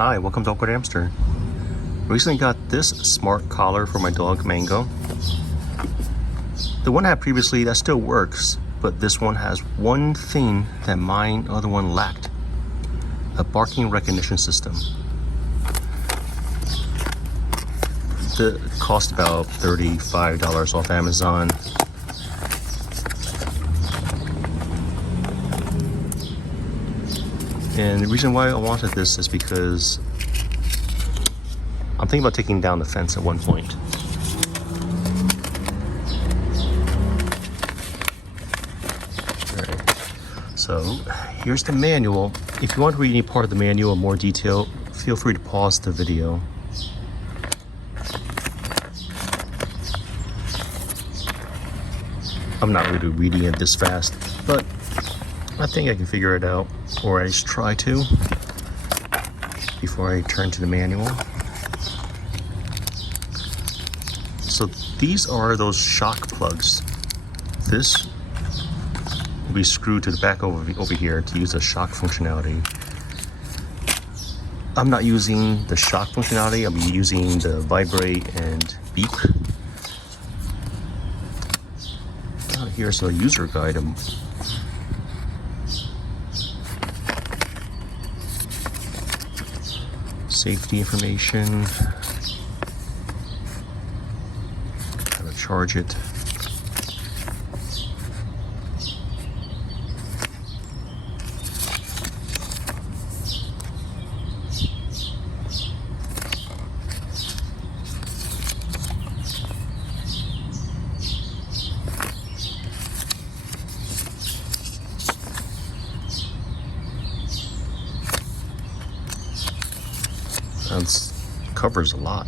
Hi, welcome to AwkwardHamster. Recently got this smart collar for my dog Mango. The one I had previously, that still works, but this one has one thing that my other one lacked. A barking recognition system. It cost about $35 off Amazon. And the reason why I wanted this is because I'm thinking about taking down the fence at one point. Alright, so here's the manual. If you want to read any part of the manual in more detail, feel free to pause the video. I'm not really reading it this fast, but I think I can figure it out, or at least try to, before I turn to the manual. So these are those shock plugs. This will be screwed to the back over here to use the shock functionality. I'm not using the shock functionality, I'll be using the vibrate and beep. Here's a user guide. Safety information. How to charge it. That covers a lot.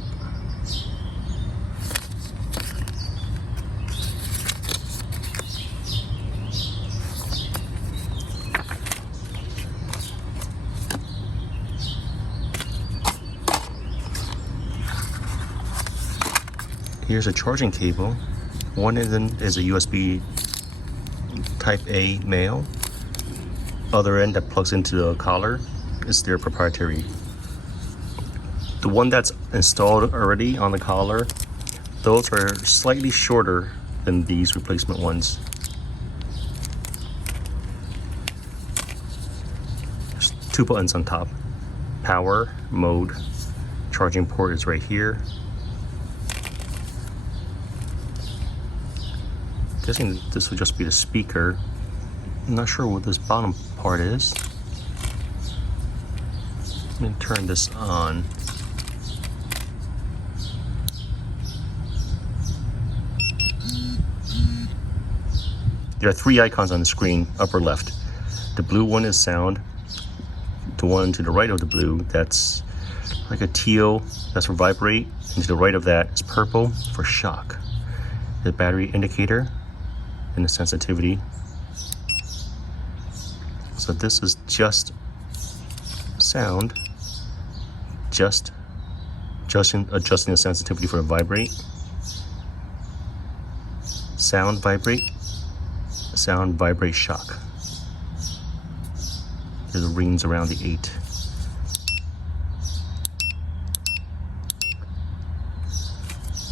Here's a charging cable. One is a USB Type A male. Other end that plugs into the collar is their proprietary. The one that's installed already on the collar, those are slightly shorter than these replacement ones. There's two buttons on top. Power, mode, charging port is right here. Guessing this would just be the speaker. I'm not sure what this bottom part is. Let me turn this on. There are three icons on the screen, upper left. The blue one is sound. The one to the right of the blue, that's like a teal, that's for vibrate. And to the right of that is purple for shock. The battery indicator and the sensitivity. So this is just sound, adjusting the sensitivity for a vibrate. Sound, vibrate. Sound, vibrate, shock. There's rings around the 8.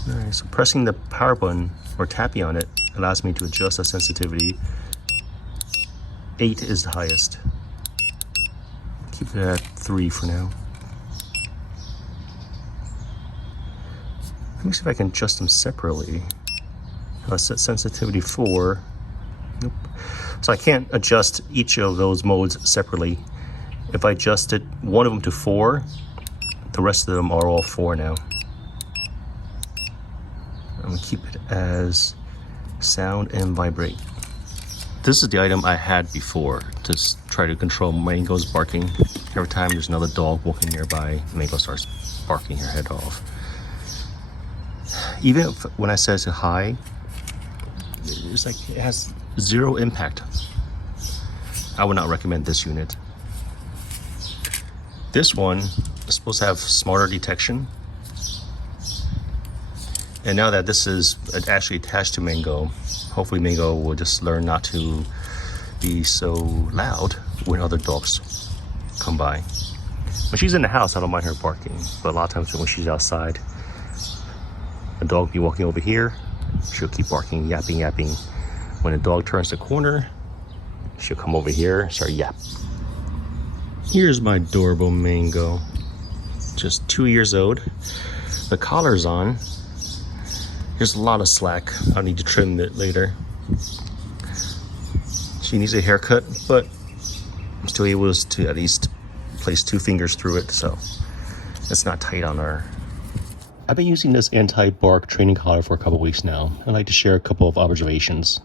Alright, so pressing the power button or tapping on it allows me to adjust the sensitivity. 8 is the highest. Keep it at 3 for now. Let me see if I can adjust them separately. I'll set sensitivity 4. Nope. So I can't adjust each of those modes separately. If I adjusted one of them to 4, the rest of them are all 4 now. I'm gonna keep it as sound and vibrate. This is the item I had before to try to control Mango's barking. Every time there's another dog walking nearby, Mango starts barking her head off. Even if, when I set it to high, it's like it has zero impact. I would not recommend this unit. This one is supposed to have smarter detection. And now that this is actually attached to Mango, hopefully Mango will just learn not to be so loud when other dogs come by. When she's in the house, I don't mind her barking, but a lot of times when she's outside, the dog will be walking over here, she'll keep barking, yapping. When the dog turns the corner, she'll come over here and start yap. Here's my adorable Mango, just 2 years old. The collar's on. There's a lot of slack. I'll need to trim it later. She needs a haircut, but I'm still able to at least place 2 fingers through it, so it's not tight on her. I've been using this anti-bark training collar for a couple weeks now. I'd like to share a couple of observations.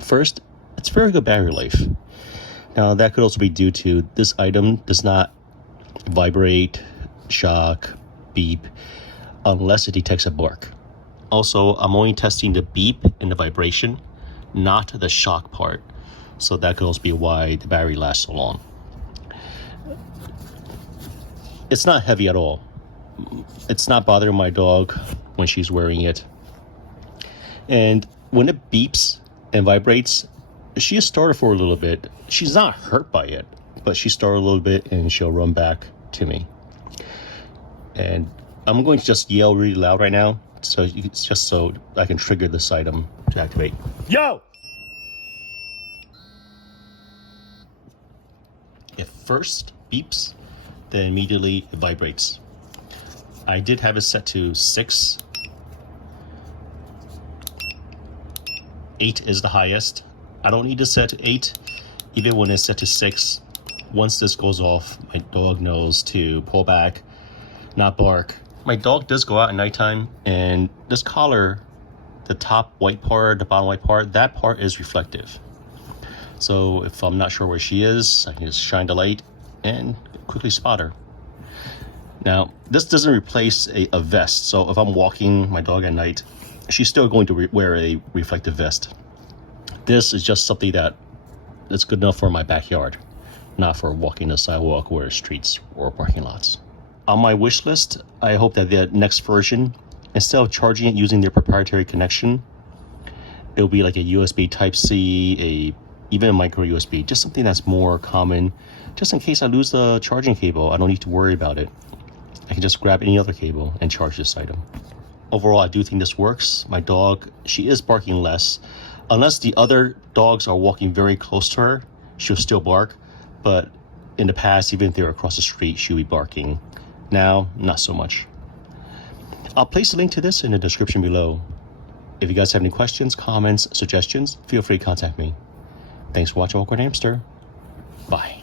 First, it's very good battery life. Now that could also be due to this item does not vibrate, shock, beep, unless it detects a bark. Also, I'm only testing the beep and the vibration, not the shock part. So that could also be why the battery lasts so long. It's not heavy at all. It's not bothering my dog when she's wearing it. And when it beeps and vibrates, she is startled for a little bit. She's not hurt by it, but she's startled a little bit and she'll run back to me. And I'm going to just yell really loud right now, so it's just so I can trigger this item to activate. Yo! It first beeps, then immediately it vibrates. I did have it set to 6. 8 is the highest. I don't need to set to 8, even when it's set to 6. Once this goes off, my dog knows to pull back, not bark. My dog does go out at nighttime, and this collar, the top white part, the bottom white part, that part is reflective. So if I'm not sure where she is, I can just shine the light and quickly spot her. Now, this doesn't replace a vest, so if I'm walking my dog at night, she's still going to wear a reflective vest. This is just something that is good enough for my backyard, not for walking the sidewalk or streets or parking lots. On my wish list, I hope that the next version, instead of charging it using their proprietary connection, it'll be like a USB Type-C, even a micro USB, just something that's more common, just in case I lose the charging cable. I don't need to worry about it. I can just grab any other cable and charge this item. Overall, I do think this works. My dog, she is barking less. Unless the other dogs are walking very close to her, she'll still bark. But in the past, even if they were across the street, she'll be barking. Now, not so much. I'll place a link to this in the description below. If you guys have any questions, comments, suggestions, feel free to contact me. Thanks for watching Awkward Hamster. Bye.